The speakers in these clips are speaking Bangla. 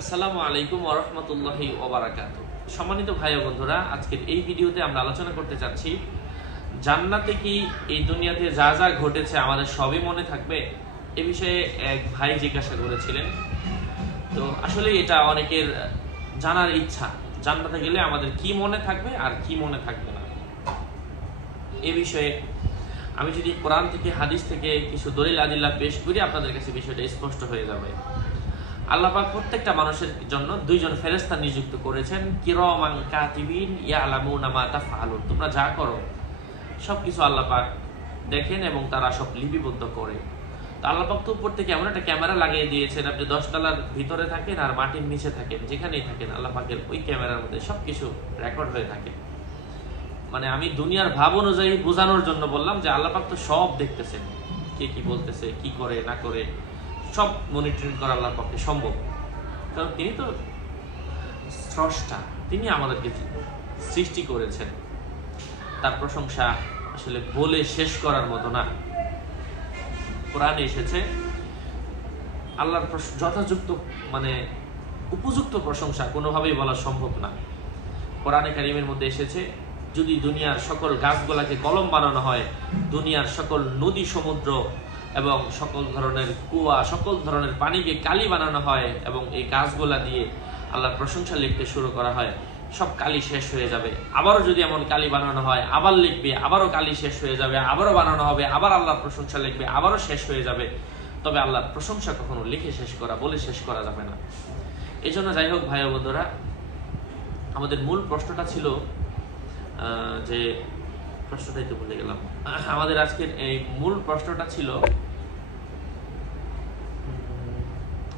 আসসালামু আলাইকুম ওয়া রাহমাতুল্লাহি ওয়া বারাকাতুহু। সম্মানিত ভাই ও বন্ধুরা, আজকের এই ভিডিওতে আমরা আলোচনা করতে চাচ্ছি জান্নাতে কি এই দুনিয়াতে যা যা ঘটেছে আমাদের সবই মনে থাকবে। এ বিষয়ে এক ভাই জিজ্ঞাসা করেছিলেন। তো আসলে এটা অনেকের জানার ইচ্ছা, জান্নাতে গেলে আমাদের কি মনে থাকবে আর কি মনে থাকবে না। এ বিষয়ে আমি যদি কোরআন থেকে হাদিস থেকে কিছু দলিল আদিল্লাহ পেশ করি, আপনাদের কাছে বিষয়টা স্পষ্ট হয়ে যাবে। আল্লাহ পাক প্রত্যেকটা মানুষের জন্য দুইজন ফেরেশতা নিযুক্ত করেছেন, কিরামান কাতিবিন ইয়ালামুনা মা তাফআলুন। তোমরা যা করো সবকিছু আল্লাহ পাক দেখেন এবং তারা সব লিপিবদ্ধ করে। তো আল্লাহ পাক তো উপর থেকে এমন একটা ক্যামেরা লাগিয়ে দিয়েছেন, আপনি 10 তলার ভিতরে থাকেন আর মাটির নিচে থাকেন, যেখানেই থাকেন আল্লাহ পাকের ওই ক্যামেরার মধ্যে সবকিছু রেকর্ড হয়ে থাকে। মানে আমি দুনিয়ার ভাব অনুযায়ী বোঝানোর জন্য বললাম যে আল্লাহ পাক তো সব দেখতেছেন, কে কি বলতেছে, কি করে না করে সব মনিটরিং করা আল্লাহর পক্ষে সম্ভব, কারণ তিনি তো স্রষ্টা, তিনি আমাদেরকে সৃষ্টি করেছেন। তার প্রশংসা আসলে বলে শেষ করার মতো না। কোরআনে এসেছে আল্লাহর যথাযুক্ত মানে উপযুক্ত প্রশংসা কোনোভাবেই বলা সম্ভব না। কোরআনে কারিমের মধ্যে এসেছে, যদি দুনিয়ার সকল গাছগুলাকে কলম বানানো হয়, দুনিয়ার সকল নদী সমুদ্র এবং সকল ধরনের কুয়া, সকল ধরনের পানিকে কালি বানানো হয় এবং এই গাছগুলা দিয়ে আল্লাহর প্রশংসা লিখতে শুরু করা হয়, সব কালি শেষ হয়ে যাবে। আবারও যদি এমন কালি বানানো হয়, আবার লিখবে, আবারও কালি শেষ হয়ে যাবে, আবারও বানানো হবে, আবার আল্লাহর প্রশংসা লিখবে, আবারও শেষ হয়ে যাবে। তবে আল্লাহর প্রশংসা কখনো লিখে শেষ করা, বলে শেষ করা যাবে না। এই জন্য যাই হোক ভাই ও বন্ধুরা, আমাদের মূল প্রশ্নটা ছিল যে প্রশ্নটাই তো ভুলে গেলাম। আমাদের আজকের এই মূল প্রশ্নটা ছিল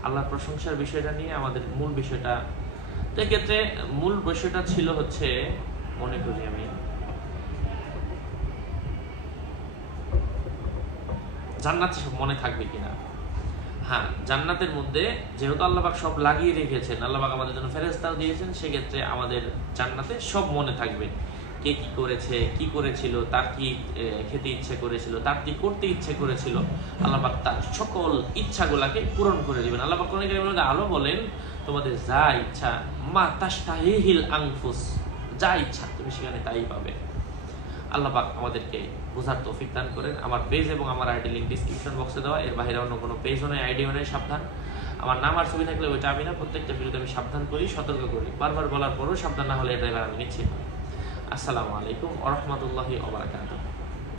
আল্লাহর প্রশংসার বিষয়টা নিয়ে আমাদের মূল বিষয়টা। তো এক্ষেত্রে মূল বিষয়টা ছিল হচ্ছে, মনে করি আমি, জান্নাতে সব মনে থাকবে কিনা। হ্যাঁ, জান্নাতের মধ্যে যেহেতু আল্লাহ পাক সব লাগিয়ে রেখেছেন, আল্লাহ পাক আমাদের জন্য ফেরেশতাও দিয়েছেন, সেক্ষেত্রে আমাদের জান্নাতে সব মনে থাকবে। কে কি করেছে, কি করেছিল, তার কি খেতে ইচ্ছে করেছিল, তার কি করতে ইচ্ছে করেছিল, আল্লাহ পাক তার সকল ইচ্ছাগুলাকে পূরণ করে দিবেন। আল্লাহ পাক কোরআনের মধ্যে আলো বলেন, তোমাদের যা ইচ্ছা, মা তাশতাহিল আনফুস, যা ইচ্ছা তুমি সেখানে তাই পাবে। আল্লাহ পাক আমাদেরকে বোঝার তৌফিক দান করেন। আমার পেজ এবং আমার আইডি লিংক ডিসক্রিপশন বক্সে দেওয়া, এর বাইরে অন্য কোনো পেজও নেই, আইডিও নেই, সাবধান। আমার নাম আর ছবি থাকলে ওইটা আমি না, প্রত্যেকটা ভিডিওতে আমি সাবধান করি, সতর্ক করি। বারবার বলার পরও সাবধান না হলে এটা আমি নিচ্ছি না। আসসালামু আলাইকুম ওয়া রাহমাতুল্লাহি ওয়া বারাকাতুহু।